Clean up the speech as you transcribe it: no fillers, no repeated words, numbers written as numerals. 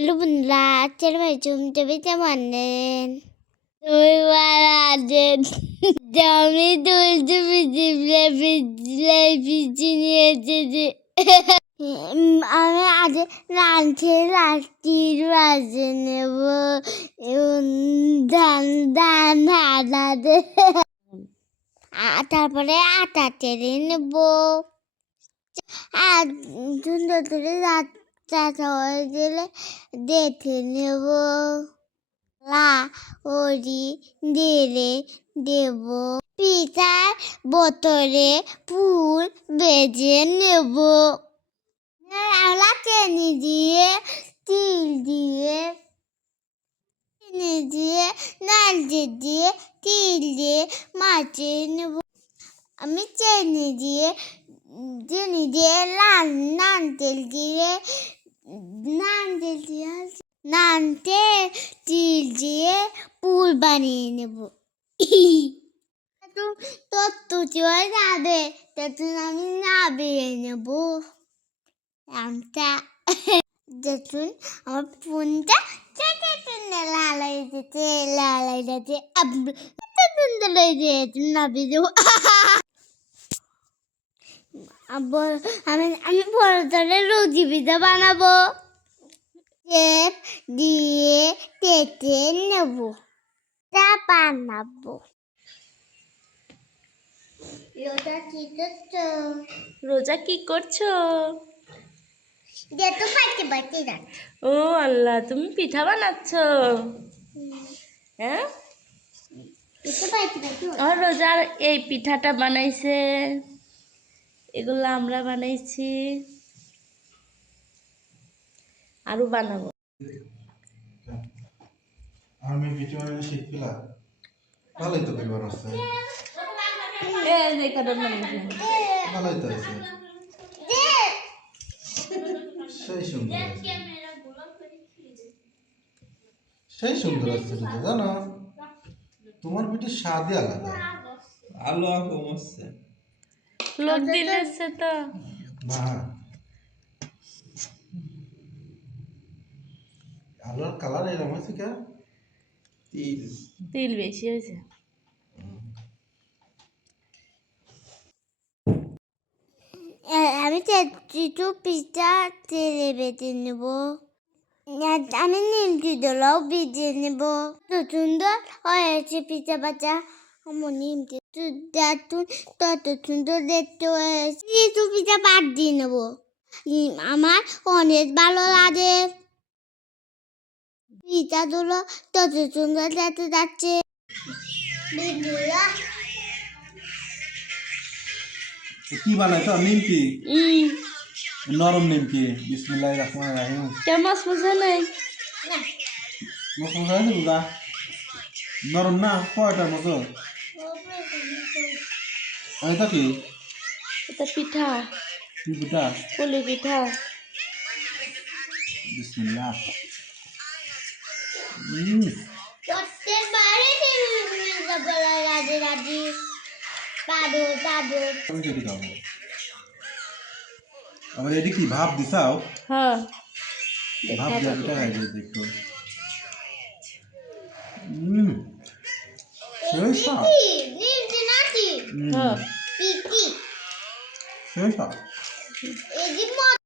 Halo bunda, Assalamualaikum. Tapi teman-teman. Tuhan Jami tuju biji নিয়ে এসেছি আমি আজ লাঠির বাজে নেব ধান আলাদা তারপরে আটা টেনে নেব আর সুন্দর করে চাটা হয়ে গেলে দেখে নেব ওরি দিলে দেব পিঠার বোতলে ফুল বেজে নেব চিনি দিয়ে তিল দিয়ে নারকেল দিয়ে তিল দিয়ে মাখিয়ে নেব আমি চিনি দিয়ে নারকেল দিয়ে তিল দিয়ে পুর বানিয়ে নেব তত্ত্ব যাবে তখন আমি নাবিয়ে নেব দেখুন আমার ফোনটা লাল হয়ে যাচ্ছে সুন্দর হয়ে যাচ্ছে নাবিয়ে দেবো আমি বড় ধরে রুটি পিঠা বানাবো চেপ দিয়ে কেটে নেব তা বানাবো রোজা কি করছো? ও আল্লাহ, তুমি পিঠা বানাচ্ছ? হ্যাঁ, আর রোজার এই পিঠাটা বানাইছে, এগুলো আমরা বানাইছি, আরো বানাবো। আমি পিঠা বানানো শিখলাম, ভালোই তো পরিবার আছে, ভালোই তো আছে, সেই সুন্দর আছে, সেই সুন্দর আছে জানো, তোমার পিঠে স্বাদই আলাদা। আলো কম হচ্ছে, লোক দিলেছে তো না, আলোর কালার এরকম আছে কে? তিল বেশি হয়েছে। আমি একটু পিঠা তেলে বেটে নেব আমি নিমকি দোলাও বেজে নেব সুন্দর হয়েছে পিঠা বাচ্চা আমার নিমকি তত সুন্দর দেখতে হয়েছে একটু পিঠা বাদ দিয়ে নেব আমার অনেক ভালো লাগে পিঠা দোলা তত সুন্দর দেখতে যাচ্ছে কি বানাইছো? নিমকি, নরম নিমকি। বিসমিল্লাহির রহমানির রহিম। কেমন মজা নেই? মজা আছে বুঝা, নরম না কয়টার মতো? এটা কি? এটা পিঠা। কি পিঠা? পুলি পিঠা। বিসমিল্লাহ। আবার এটি কি ভাব দিছাও? হ্যাঁ, ভাব দিয়া পিঠা খাই দিই একটু। সেই স্বাদ, হ্যাঁ। সেই স্বাদ।